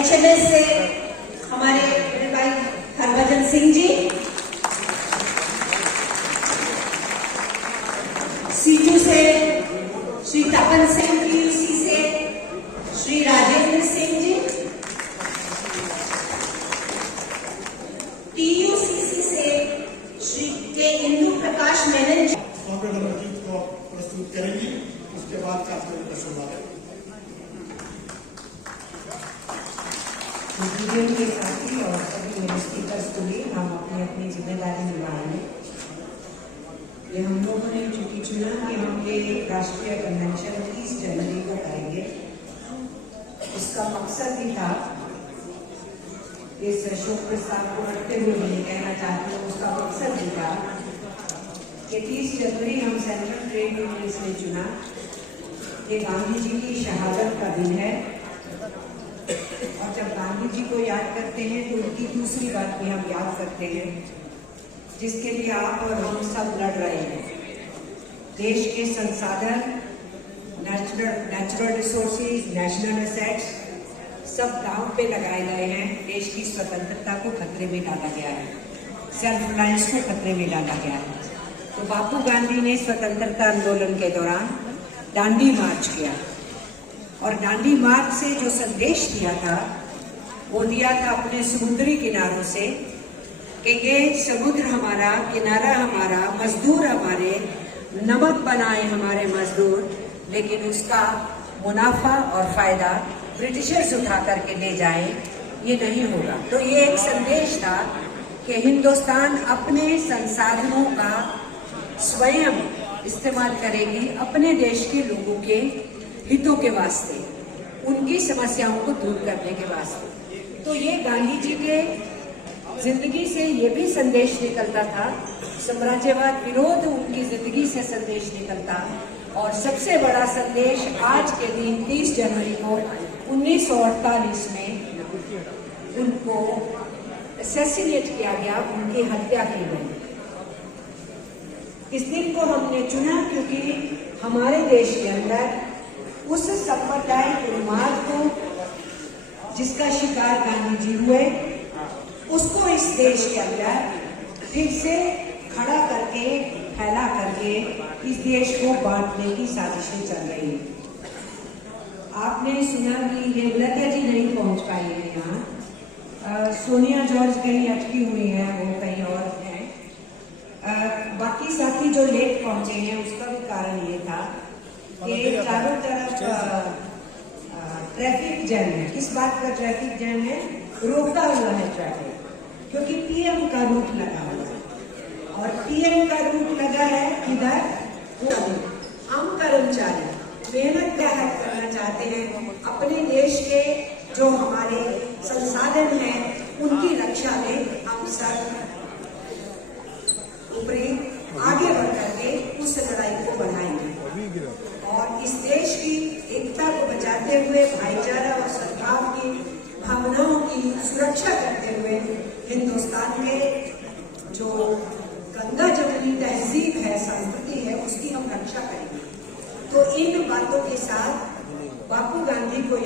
HMS से हमारे बड़े भाई हरभजन सिंह जी, C2 से श्री तपन सिंह, PUC से श्री राजेंद्र सिंह जी, TUCC से श्री के इंदु प्रकाश मेनन जी को प्रस्तुत करेंगी। उसके बाद कार्यक्रम का शुभारंभ के साथी और सभी मेरे स्पीकर्स को लिए हम अपनी अपनी जिम्मेदारी निभाएंगे। ये हम लोगों ने चूंकि चुना कि हम ये राष्ट्रीय कन्वेंशन 30 जनवरी को करेंगे। उसका मकसद भी था, इस शोक प्रस्ताव को रखते हुए मैं कहना चाहती हूँ, उसका मकसद भी था कि 30 जनवरी हम सेंट्रल ट्रेड यूनियंस ने चुना। ये गांधी जी की शहादत का दिन है और जब गांधी जी को याद करते हैं तो उनकी दूसरी बात भी हम याद करते हैं, जिसके लिए आप और हम सब लड़ रहे हैं। देश के संसाधन, नेचुरल रिसोर्सेज, नेशनल एसेट्स सब दांव पे लगाए गए हैं। देश की स्वतंत्रता को खतरे में डाला गया है, सेल्फ रिलायंस को खतरे में डाला गया है। तो बापू गांधी ने स्वतंत्रता आंदोलन के दौरान दांडी मार्च किया और दांडी मार्च से जो संदेश दिया था वो दिया था अपने समुद्री किनारों से कि ये समुद्र हमारा, किनारा हमारा, मजदूर हमारे, नमक बनाए हमारे मजदूर, लेकिन उसका मुनाफा और फायदा ब्रिटिशर्स उठा करके ले जाए, ये नहीं होगा। तो ये एक संदेश था कि हिंदुस्तान अपने संसाधनों का स्वयं इस्तेमाल करेगी अपने देश के लोगों के हितों के वास्ते, उनकी समस्याओं को दूर करने के वास्ते। तो ये गांधी जी के जिंदगी से ये भी संदेश निकलता था, साम्राज्यवाद विरोध उनकी जिंदगी से संदेश निकलता। और सबसे बड़ा संदेश आज के दिन 30 जनवरी को 1948 में उनको असैसिनेट किया गया, उनकी हत्या की गई। इस दिन को हमने चुना क्योंकि हमारे देश के अंदर उस सांप्रदायिक उन्माद को जिसका शिकार गांधी जी हुए, उसको इस देश के अंदर फिर से खड़ा करके, फैला करके इस देश को बांटने की साजिशें चल रही हैं। आपने सुना कि ये लता जी नहीं पहुंच पाई है यहाँ, सोनिया जॉर्ज कहीं अटकी हुई है, वो कहीं और है। बाकी साथी जो लेट पहुंचे हैं उसका भी कारण ये था कि चारों तरफ ट्रैफिक जैम है। किस बात का ट्रैफिक जैम है? रोका हुआ है ट्रैफिक, क्योंकि पीएम का रूट लगा हुआ है। और पीएम का रूट लगा है किधर? हम कर्मचारी मेहनत करना चाहते हैं, अपने देश के जो हमारे संसाधन हैं उनकी रक्षा में हम सब ऊपरी आगे बढ़ करके उस लड़ाई को बढ़ाएंगे और इस देश की एकता को बचाते हुए, भाईचारा और सद्भाव की भावनाओं की सुरक्षा करते हुए हिंदुस्तान के जो गंगा जमुनी तहजीब है, संस्कृति है, उसकी हम रक्षा करेंगे। तो इन बातों के साथ बापू गांधी को